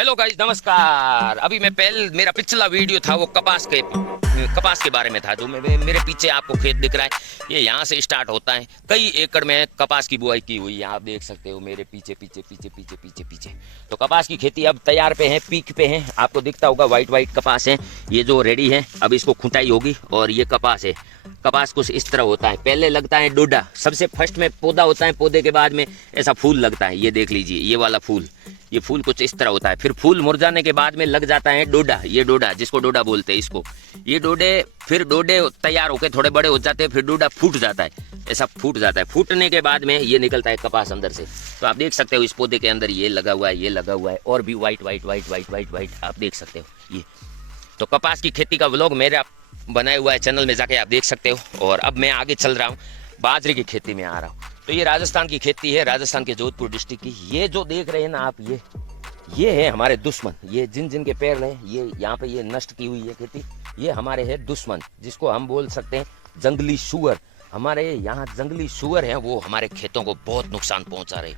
Hello guys, नमस्कार। अभी मैं मेरा पिछला वीडियो था वो कपास के बारे में था। जो मेरे पीछे आपको खेत दिख रहा है, ये यहाँ से स्टार्ट होता है। कई एकड़ में कपास की बुआई की हुई है, आप देख सकते हो मेरे पीछे पीछे पीछे पीछे पीछे पीछे। तो कपास की खेती अब तैयार पे है, पीक पे है। आपको दिखता होगा वाइट वाइट कपास है, ये जो रेडी है। अब इसको खुंटाई होगी और ये कपास है। कपास कुछ इस तरह होता है, पहले लगता है डोडा, सबसे फर्स्ट में पौधा होता है, पौधे के बाद में ऐसा फूल लगता है। ये देख लीजिए, ये वाला फूल, ये फूल कुछ इस तरह होता है। फिर फूल मुरझाने के बाद में लग जाता है डोडा, ये डोडा जिसको डोडा बोलते हैं इसको। ये डोडे, फिर डोडे तैयार होकर थोड़े बड़े हो जाते हैं, फिर डोडा फूट जाता है, ऐसा फूट जाता है। फूटने के बाद में ये निकलता है कपास अंदर से। तो आप देख सकते हो इस पौधे के अंदर ये लगा हुआ है, ये लगा हुआ है, और भी white white white white white white आप देख सकते हो ये। तो कपास की खेती का व्लॉग मेरा बनाया हुआ है चैनल में, जाके आप देख सकते हो। और अब मैं आगे चल रहा हूँ, बाजरे की खेती में आ रहा हूँ। तो ये राजस्थान की खेती है, राजस्थान के जोधपुर डिस्ट्रिक्ट की। ये जो देख रहे हैं ना आप, ये है हमारे दुश्मन। ये जिन जिन के पेड़ हैं, ये यहाँ पे ये नष्ट की हुई है खेती, ये हमारे है दुश्मन, जिसको हम बोल सकते हैं जंगली सुअर। हमारे यहाँ जंगली सुअर हैं, वो हमारे खेतों को बहुत नुकसान पहुंचा रहे,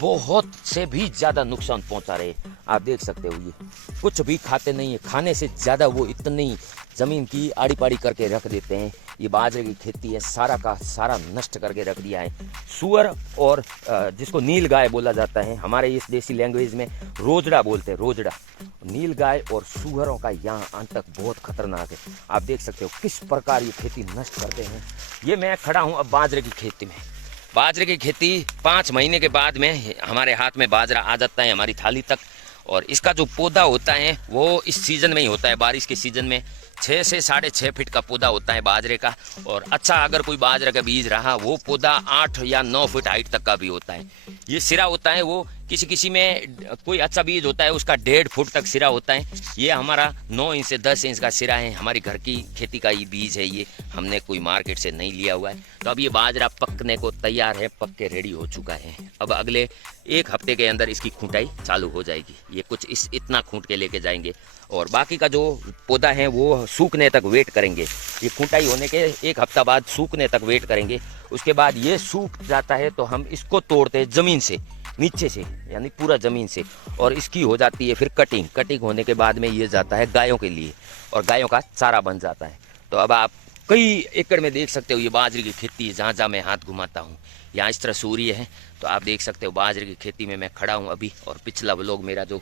बहुत से भी ज़्यादा नुकसान पहुंचा रहे। आप देख सकते हो ये कुछ भी खाते नहीं है, खाने से ज़्यादा वो इतनी ज़मीन की आड़ी पाड़ी करके रख देते हैं। ये बाजरे की खेती है, सारा का सारा नष्ट करके रख दिया है सुअर। और जिसको नील गाय बोला जाता है, हमारे इस देसी लैंग्वेज में रोजड़ा बोलते हैं, रोजड़ा। नील गाय और सुअरों का यहाँ आतंक बहुत खतरनाक है। आप देख सकते हो किस प्रकार ये खेती नष्ट करते हैं। ये मैं खड़ा हूँ अब बाजरे की खेती में। बाजरे की खेती 5 महीने के बाद में हमारे हाथ में बाजरा आ जाता है, हमारी थाली तक। और इसका जो पौधा होता है वो इस सीज़न में ही होता है, बारिश के सीज़न में। 6 से 6.5 फीट का पौधा होता है बाजरे का। और अच्छा अगर कोई बाजरे का बीज रहा, वो पौधा 8 या 9 फीट हाइट तक का भी होता है। ये सिरा होता है, वो किसी किसी में कोई अच्छा बीज होता है उसका 1.5 फुट तक सिरा होता है। ये हमारा 9 इंच से 10 इंच का सिरा है, हमारी घर की खेती का ये बीज है। ये हमने कोई मार्केट से नहीं लिया हुआ है। तो अब ये बाजरा पकने को तैयार है, पक के रेडी हो चुका है। अब अगले 1 हफ्ते के अंदर इसकी खूंटाई चालू हो जाएगी। ये कुछ इतना खूंट के लेके जाएंगे, और बाकी का जो पौधा है वो सूखने तक वेट करेंगे। ये खूंटाई होने के 1 हफ्ता बाद सूखने तक वेट करेंगे। उसके बाद ये सूख जाता है तो हम इसको तोड़ते हैं ज़मीन से, नीचे से, यानी पूरा ज़मीन से। और इसकी हो जाती है फिर कटिंग। कटिंग होने के बाद में ये जाता है गायों के लिए, और गायों का चारा बन जाता है। तो अब आप कई एकड़ में देख सकते हो ये बाजरे की खेती है। जहाँ जहाँ मैं हाथ घुमाता हूँ, यहाँ इस तरह सूर्य है, तो आप देख सकते हो बाजरे की खेती में मैं खड़ा हूँ अभी। और पिछला व्लॉग मेरा जो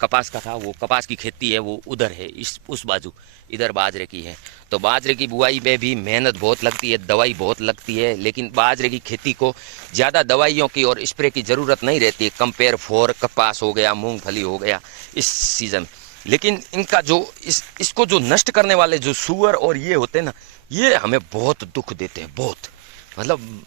कपास का था, वो कपास की खेती है वो उधर है, उस बाजू, इधर बाजरे की है। तो बाजरे की बुआई में भी मेहनत बहुत लगती है, दवाई बहुत लगती है। लेकिन बाजरे की खेती को ज़्यादा दवाइयों की और स्प्रे की ज़रूरत नहीं रहती है, कंपेयर फॉर कपास हो गया, मूंगफली हो गया इस सीज़न। लेकिन इनका जो इसको जो नष्ट करने वाले जो सुअर और ये होते हैं ना, ये हमें बहुत दुख देते हैं, बहुत, मतलब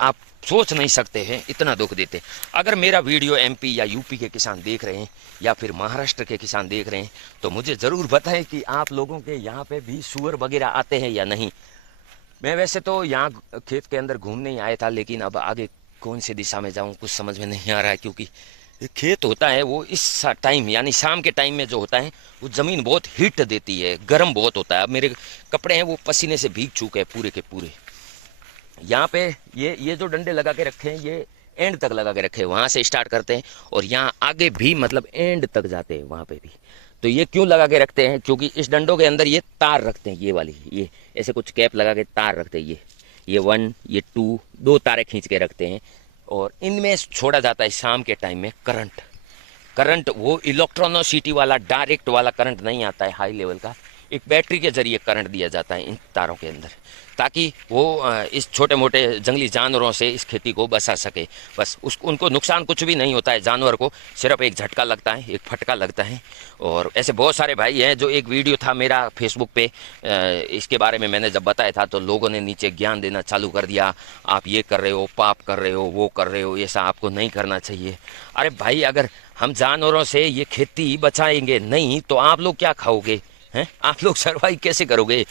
आप सोच नहीं सकते हैं इतना दुख देते। अगर मेरा वीडियो एमपी या यूपी के किसान देख रहे हैं, या फिर महाराष्ट्र के किसान देख रहे हैं, तो मुझे ज़रूर बताएं कि आप लोगों के यहाँ पे भी सुअर वगैरह आते हैं या नहीं। मैं वैसे तो यहाँ खेत के अंदर घूमने ही आया था, लेकिन अब आगे कौन सी दिशा में जाऊँ कुछ समझ में नहीं आ रहा है। क्योंकि खेत होता है वो इस टाइम, यानी शाम के टाइम में जो होता है, वो ज़मीन बहुत हीट देती है, गर्म बहुत होता है। अब मेरे कपड़े हैं वो पसीने से भीग चुके हैं पूरे के पूरे। यहाँ पे ये जो डंडे लगा के रखे हैं, ये एंड तक लगा के रखे हैं, वहाँ से स्टार्ट करते हैं और यहाँ आगे भी मतलब एंड तक जाते हैं, वहाँ पे भी। तो ये क्यों लगा के रखते हैं? क्योंकि इस डंडों के अंदर ये तार रखते हैं, ये वाली, ये ऐसे कुछ कैप लगा के तार रखते हैं। ये 1, ये 2, 2 तारें खींच के रखते हैं। और इनमें छोड़ा जाता है शाम के टाइम में करंट। वो इलेक्ट्रोनिसिटी वाला डायरेक्ट वाला करंट नहीं आता है हाई लेवल का, एक बैटरी के जरिए करंट दिया जाता है इन तारों के अंदर, ताकि वो इस छोटे मोटे जंगली जानवरों से इस खेती को बचा सके। बस उनको नुकसान कुछ भी नहीं होता है, जानवर को सिर्फ एक झटका लगता है, एक फटका लगता है। और ऐसे बहुत सारे भाई हैं, जो एक वीडियो था मेरा फेसबुक पे, इसके बारे में मैंने जब बताया था तो लोगों ने नीचे ज्ञान देना चालू कर दिया, आप ये कर रहे हो, पाप कर रहे हो, वो कर रहे हो, ऐसा आपको नहीं करना चाहिए। अरे भाई, अगर हम जानवरों से ये खेती बचाएंगे नहीं तो आप लोग क्या खाओगे हैं? आप लोग सर्वाइव कैसे करोगे?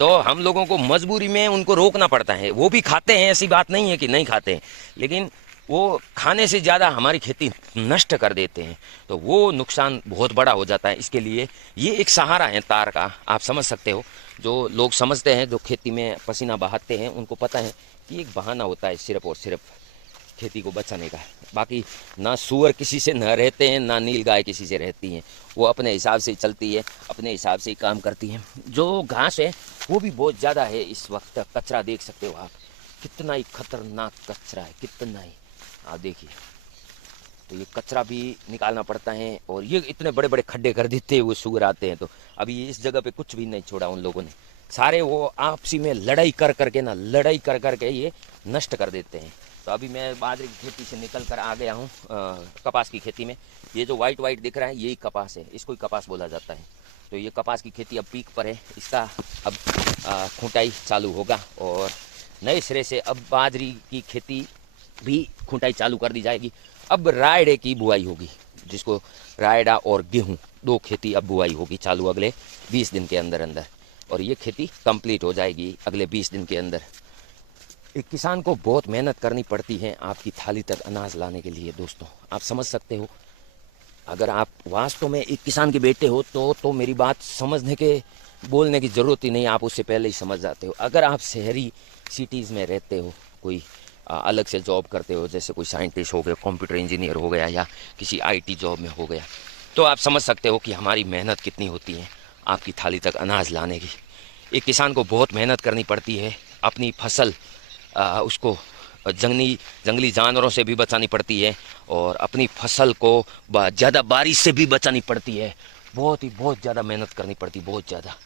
तो हम लोगों को मजबूरी में उनको रोकना पड़ता है। वो भी खाते हैं, ऐसी बात नहीं है कि नहीं खाते हैं, लेकिन वो खाने से ज़्यादा हमारी खेती नष्ट कर देते हैं, तो वो नुकसान बहुत बड़ा हो जाता है। इसके लिए ये एक सहारा है तार का, आप समझ सकते हो। जो लोग समझते हैं, जो खेती में पसीना बहाते हैं, उनको पता है कि एक बहाना होता है सिर्फ और सिर्फ खेती को बचाने का। बाकी ना सूअर किसी से न रहते हैं, ना नील गाय किसी से रहती हैं, वो अपने हिसाब से चलती है, अपने हिसाब से ही काम करती हैं। जो घास है वो भी बहुत ज़्यादा है इस वक्त, कचरा देख सकते हो आप, कितना ही खतरनाक कचरा है, कितना ही, आप देखिए। तो ये कचरा भी निकालना पड़ता है, और ये इतने बड़े बड़े खड्डे कर देते हैं वो सूअर आते हैं। तो अभी इस जगह पे कुछ भी नहीं छोड़ा उन लोगों ने, सारे वो आपसी में लड़ाई कर करके ना, लड़ाई कर करके ये नष्ट कर देते हैं। तो अभी मैं बाजरे की खेती से निकल कर आ गया हूँ कपास की खेती में। ये जो वाइट वाइट दिख रहा है यही कपास है, इसको ही कपास बोला जाता है। तो ये कपास की खेती अब पीक पर है, इसका अब खुंटाई चालू होगा, और नए सिरे से अब बाजरी की खेती भी खुंटाई चालू कर दी जाएगी। अब रायडे की बुआई होगी, जिसको रायडा और गेहूं दो खेती अब बुआई होगी चालू अगले 20 दिन के अंदर अंदर, और ये खेती कंप्लीट हो जाएगी अगले 20 दिन के अंदर। एक किसान को बहुत मेहनत करनी पड़ती है आपकी थाली तक अनाज लाने के लिए दोस्तों, आप समझ सकते हो। अगर आप वास्तव में एक किसान के बेटे हो तो मेरी बात समझने के, बोलने की ज़रूरत ही नहीं, आप उससे पहले ही समझ जाते हो। अगर आप शहरी सिटीज़ में रहते हो, कोई अलग से जॉब करते हो, जैसे कोई साइंटिस्ट हो गया, कंप्यूटर इंजीनियर हो गया, या किसी आईटी जॉब में हो गया, तो आप समझ सकते हो कि हमारी मेहनत कितनी होती है आपकी थाली तक अनाज लाने की। एक किसान को बहुत मेहनत करनी पड़ती है, अपनी फसल उसको जंगली जानवरों से भी बचानी पड़ती है, और अपनी फसल को ज़्यादा बारिश से भी बचानी पड़ती है। बहुत ज़्यादा मेहनत करनी पड़ती, बहुत ज़्यादा।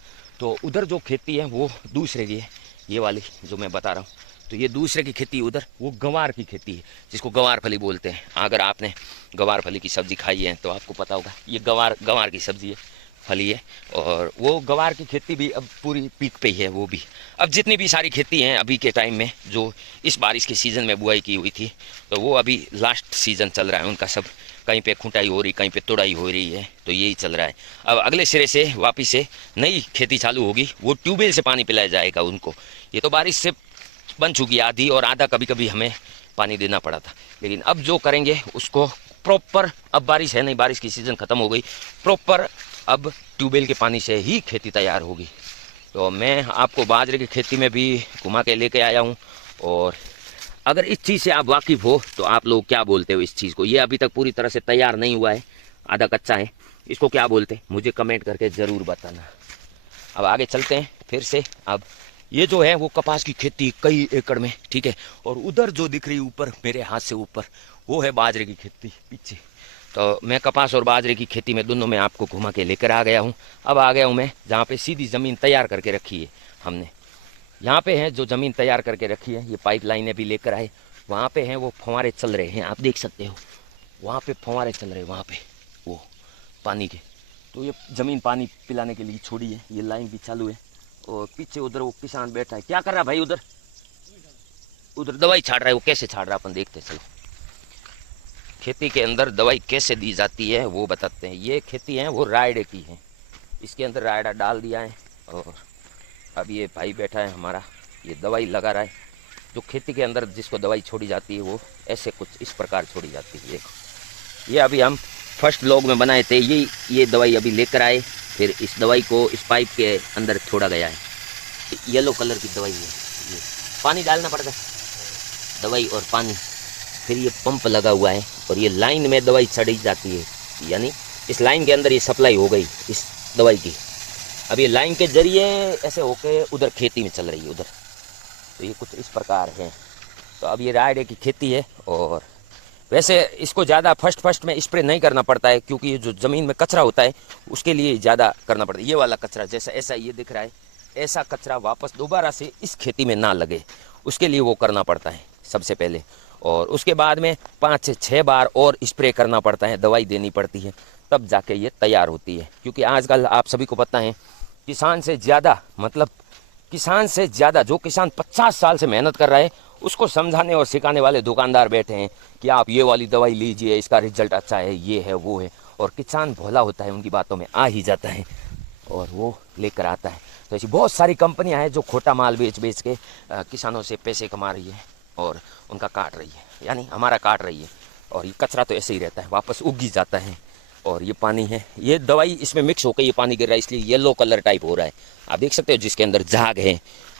तो उधर जो खेती है वो दूसरे की है, ये वाली जो मैं बता रहा हूँ, तो ये दूसरे की खेती उधर, वो गंवार की खेती है, जिसको गंवार फली बोलते हैं। अगर आपने गंवार फली की सब्ज़ी खाई है तो आपको पता होगा, ये गंवार की सब्ज़ी है, फली है। और वो गंवार की खेती भी अब पूरी पीक पे ही है वो भी। अब जितनी भी सारी खेती हैं अभी के टाइम में, जो इस बारिश के सीज़न में बुआई की हुई थी, तो वो अभी लास्ट सीज़न चल रहा है उनका सब। कहीं पे खुंटाई हो रही, कहीं पे तुड़ाई हो रही है, तो यही चल रहा है। अब अगले सिरे से वापिस से नई खेती चालू होगी, वो ट्यूबवेल से पानी पिलाया जाएगा उनको। ये तो बारिश से बन चुकी आधी, और आधा कभी कभी हमें पानी देना पड़ा था, लेकिन अब जो करेंगे उसको प्रॉपर, अब बारिश है नहीं, बारिश की सीज़न ख़त्म हो गई, प्रॉपर अब ट्यूबवेल के पानी से ही खेती तैयार होगी। तो मैं आपको बाजरे की खेती में भी घुमा के लेके आया हूँ, और अगर इस चीज़ से आप वाकिफ़ हो तो आप लोग क्या बोलते हो इस चीज़ को? ये अभी तक पूरी तरह से तैयार नहीं हुआ है, आधा कच्चा है, इसको क्या बोलते हैं मुझे कमेंट करके ज़रूर बताना। अब आगे चलते हैं फिर से। अब ये जो है वो कपास की खेती कई एकड़ में, ठीक है, और उधर जो दिख रही ऊपर मेरे हाथ से ऊपर, वो है बाजरे की खेती पीछे। तो मैं कपास और बाजरे की खेती में दोनों में आपको घुमा के लेकर आ गया हूँ। अब आ गया हूँ मैं जहाँ पे सीधी ज़मीन तैयार करके रखी है हमने। यहाँ पे है जो ज़मीन तैयार करके रखी है, ये पाइप लाइनें भी लेकर आए, वहाँ पे हैं वो फंवारे चल रहे हैं, आप देख सकते हो वहाँ पे फंवारे चल रहे हैं, वहाँ पे वो पानी के। तो ये ज़मीन पानी पिलाने के लिए छोड़ी है, ये लाइन भी चालू है। और पीछे उधर वो किसान बैठा है, क्या कर रहा है भाई? उधर दवाई छाड़ रहा है, वो कैसे छाड़ रहा है अपन देखते चलो। खेती के अंदर दवाई कैसे दी जाती है वो बताते हैं। ये खेती है वो रायडे की है, इसके अंदर रायडा डाल दिया है, और अब ये भाई बैठा है हमारा, ये दवाई लगा रहा है। जो खेती के अंदर जिसको दवाई छोड़ी जाती है वो ऐसे कुछ इस प्रकार छोड़ी जाती है। ये अभी हम फर्स्ट व्लॉग में बनाए थे, ये दवाई अभी लेकर आए, फिर इस दवाई को इस पाइप के अंदर छोड़ा गया है। येलो कलर की दवाई है, ये पानी डालना पड़ता है, दवाई और पानी, फिर ये पंप लगा हुआ है, और ये लाइन में दवाई चढ़ी जाती है, यानी इस लाइन के अंदर ये सप्लाई हो गई इस दवाई की। अब ये लाइन के जरिए ऐसे होके उधर खेती में चल रही है उधर। तो ये कुछ इस प्रकार है। तो अब ये रायडे की खेती है, और वैसे इसको ज़्यादा फर्स्ट में स्प्रे नहीं करना पड़ता है, क्योंकि ये जो ज़मीन में कचरा होता है उसके लिए ज़्यादा करना पड़ता है। ये वाला कचरा जैसा ऐसा ये दिख रहा है, ऐसा कचरा वापस दोबारा से इस खेती में ना लगे, उसके लिए वो करना पड़ता है सबसे पहले। और उसके बाद में 5 से 6 बार और स्प्रे करना पड़ता है, दवाई देनी पड़ती है, तब जाके ये तैयार होती है। क्योंकि आजकल आप सभी को पता है, किसान से ज़्यादा, मतलब किसान से ज़्यादा जो किसान 50 साल से मेहनत कर रहा है, उसको समझाने और सिखाने वाले दुकानदार बैठे हैं कि आप ये वाली दवाई लीजिए, इसका रिजल्ट अच्छा है, ये है वो है। और किसान भोला होता है, उनकी बातों में आ ही जाता है और वो लेकर आता है। तो ऐसी बहुत सारी कंपनियां हैं जो खोटा माल बेच के किसानों से पैसे कमा रही है और उनका काट रही है, यानी हमारा काट रही है। और ये कचरा तो ऐसे ही रहता है, वापस उग जाता है। और ये पानी है, ये दवाई इसमें मिक्स होकर ये पानी गिर रहा है, इसलिए येलो कलर टाइप हो रहा है, आप देख सकते हो, जिसके अंदर झाग है।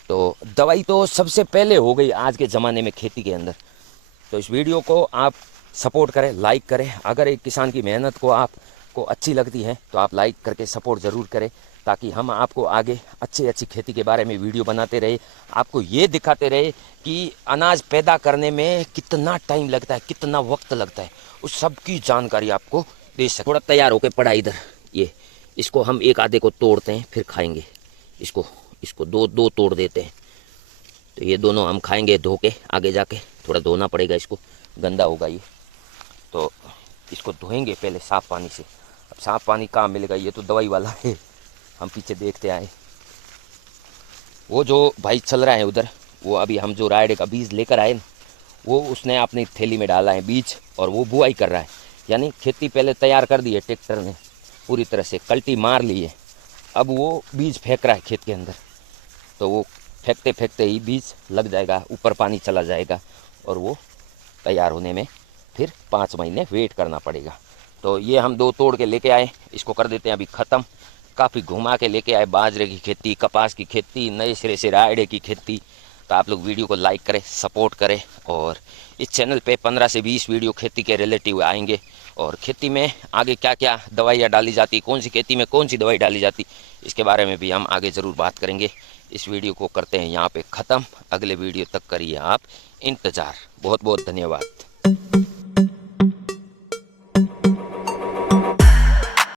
तो दवाई तो सबसे पहले हो गई आज के ज़माने में खेती के अंदर। तो इस वीडियो को आप सपोर्ट करें, लाइक करें। अगर एक किसान की मेहनत को आपको अच्छी लगती है तो आप लाइक करके सपोर्ट ज़रूर करें, ताकि हम आपको आगे अच्छी खेती के बारे में वीडियो बनाते रहे, आपको ये दिखाते रहे कि अनाज पैदा करने में कितना टाइम लगता है, कितना वक्त लगता है, उस सब की जानकारी आपको दे सकें। थोड़ा तैयार होकर पड़ा इधर, ये इसको हम एक आधे को तोड़ते हैं फिर खाएंगे। इसको दो तोड़ देते हैं, तो ये दोनों हम खाएंगे धो के। आगे जाके थोड़ा धोना पड़ेगा, इसको गंदा होगा ये, तो इसको धोएंगे पहले साफ़ पानी से। अब साफ़ पानी कहाँ मिलेगा, ये तो दवाई वाला है, हम पीछे देखते आए। वो जो भाई चल रहा है उधर, वो अभी हम जो रायडे का बीज लेकर आए ना, वो उसने अपनी थैली में डाला है बीज, और वो बुआई कर रहा है। यानी खेती पहले तैयार कर दी है ट्रैक्टर ने, पूरी तरह से कल्टी मार ली है। अब वो बीज फेंक रहा है खेत के अंदर, तो वो फेंकते फेंकते ही बीज लग जाएगा, ऊपर पानी चला जाएगा, और वो तैयार होने में फिर 5 महीने वेट करना पड़ेगा। तो ये हम 2 तोड़ के लेके आए, इसको कर देते हैं अभी ख़त्म। काफ़ी घुमा के लेके आए, बाजरे की खेती, कपास की खेती, नए सिरे से रायडे की खेती। तो आप लोग वीडियो को लाइक करें, सपोर्ट करें, और इस चैनल पे 15 से 20 वीडियो खेती के रिलेटिव आएंगे। और खेती में आगे क्या क्या दवाइयाँ डाली जाती, कौन सी खेती में कौन सी दवाई डाली जाती, इसके बारे में भी हम आगे ज़रूर बात करेंगे। इस वीडियो को करते हैं यहाँ पे ख़त्म। अगले वीडियो तक करिए आप इंतज़ार। बहुत बहुत धन्यवाद।